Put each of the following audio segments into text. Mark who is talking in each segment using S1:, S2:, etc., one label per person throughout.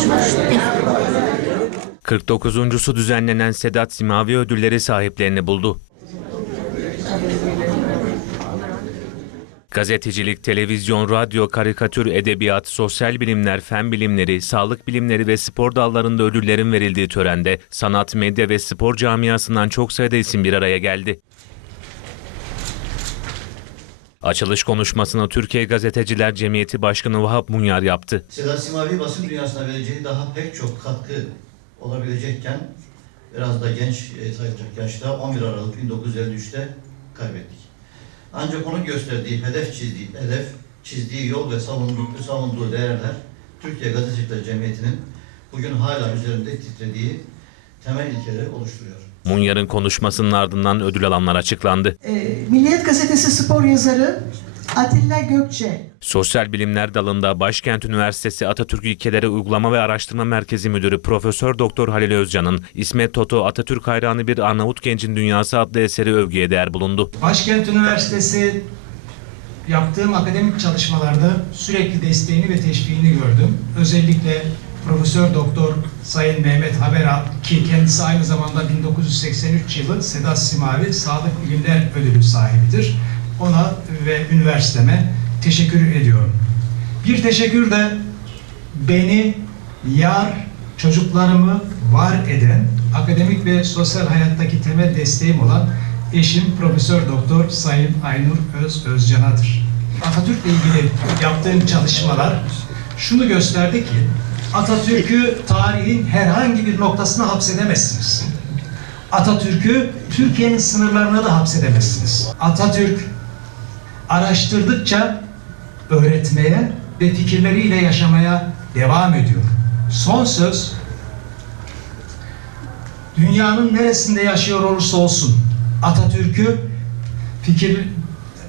S1: çalışmıştır.
S2: 49.sü düzenlenen Sedat Simavi ödülleri sahiplerini buldu. Gazetecilik, televizyon, radyo, karikatür, edebiyat, sosyal bilimler, fen bilimleri, sağlık bilimleri ve spor dallarında ödüllerin verildiği törende sanat, medya ve spor camiasından çok sayıda isim bir araya geldi. Açılış konuşmasını Türkiye Gazeteciler Cemiyeti Başkanı Vahap Munyar yaptı.
S3: Sedat Simavi basın dünyasına vereceği daha pek çok katkı olabilecekken biraz da genç e, sayılacak yaşta 11 Aralık 1953'te kaybettik. Ancak onun gösterdiği, hedef çizdiği, hedef çizdiği yol ve savunduğu, savunduğu değerler Türkiye Gazeteciler Cemiyeti'nin bugün hala üzerinde titrediği temel ilkeleri oluşturuyor.
S2: Munyar'ın konuşmasının ardından ödül alanlar açıklandı.
S4: Ee, Milliyet Gazetesi spor yazarı Atilla Gökçe.
S2: Sosyal Bilimler dalında Başkent Üniversitesi Atatürk İlkeleri Uygulama ve Araştırma Merkezi Müdürü Profesör Doktor Halil Özcan'ın İsmet Toto Atatürk hayranı bir Arnavut gencin dünyası adlı eseri övgüye değer bulundu.
S5: Başkent Üniversitesi yaptığım akademik çalışmalarda sürekli desteğini ve teşviğini gördüm. Özellikle Profesör Doktor Sayın Mehmet Haberal ki kendisi aynı zamanda 1983 yılı Sedat Simavi Sağlık Bilimler Ödülü sahibidir. Ona ve üniversiteme teşekkür ediyorum. Bir teşekkür de beni yar, çocuklarımı var eden, akademik ve sosyal hayattaki temel desteğim olan eşim Profesör Doktor Sayın Aynur Öz Özcan'adır. Atatürk'le ilgili yaptığım çalışmalar şunu gösterdi ki Atatürk'ü tarihin herhangi bir noktasına hapsedemezsiniz. Atatürk'ü Türkiye'nin sınırlarına da hapsedemezsiniz. Atatürk araştırdıkça öğretmeye ve fikirleriyle yaşamaya devam ediyor. Son söz dünyanın neresinde yaşıyor olursa olsun Atatürk'ü fikir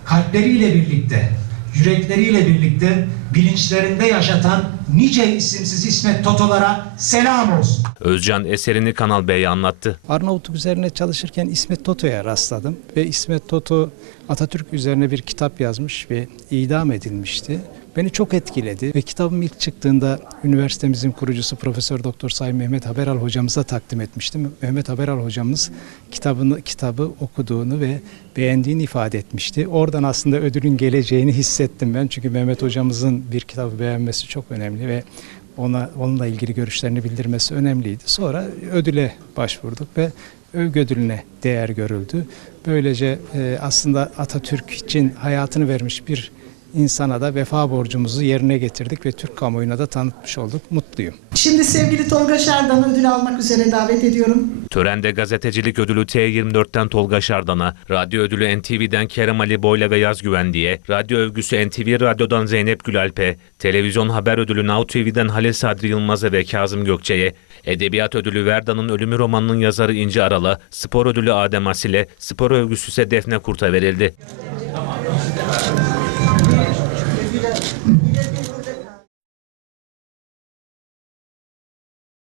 S5: kalpleriyle birlikte, yürekleriyle birlikte bilinçlerinde yaşatan nice isimsiz İsmet Totolara selam olsun.
S2: Özcan eserini Kanal B'ye anlattı.
S6: Arnavutluk üzerine çalışırken İsmet Toto'ya rastladım ve İsmet Toto Atatürk üzerine bir kitap yazmış ve idam edilmişti. Beni çok etkiledi ve kitabım ilk çıktığında üniversitemizin kurucusu Profesör Doktor Sayın Mehmet Haberal hocamıza takdim etmiştim. Mehmet Haberal hocamız kitabını kitabı okuduğunu ve beğendiğini ifade etmişti. Oradan aslında ödülün geleceğini hissettim ben. Çünkü Mehmet hocamızın bir kitabı beğenmesi çok önemli ve ona onunla ilgili görüşlerini bildirmesi önemliydi. Sonra ödüle başvurduk ve övgü ödülüne değer görüldü. Böylece e, aslında Atatürk için hayatını vermiş bir insana da vefa borcumuzu yerine getirdik ve Türk kamuoyuna da tanıtmış olduk. Mutluyum.
S4: Şimdi sevgili Tolga Şardan'ı ödül almak üzere davet ediyorum.
S2: Törende gazetecilik ödülü T24'ten Tolga Şardan'a, radyo ödülü NTV'den Kerem Ali Boyla ve Yaz Güvendi'ye, radyo övgüsü NTV Radyo'dan Zeynep Gülalp'e, televizyon haber ödülü Now TV'den Halil Sadri Yılmaz'a ve Kazım Gökçe'ye, edebiyat ödülü Verda'nın Ölümü romanının yazarı İnci Aral'a, spor ödülü Adem Asil'e, spor övgüsü ise Defne Kurt'a verildi. you.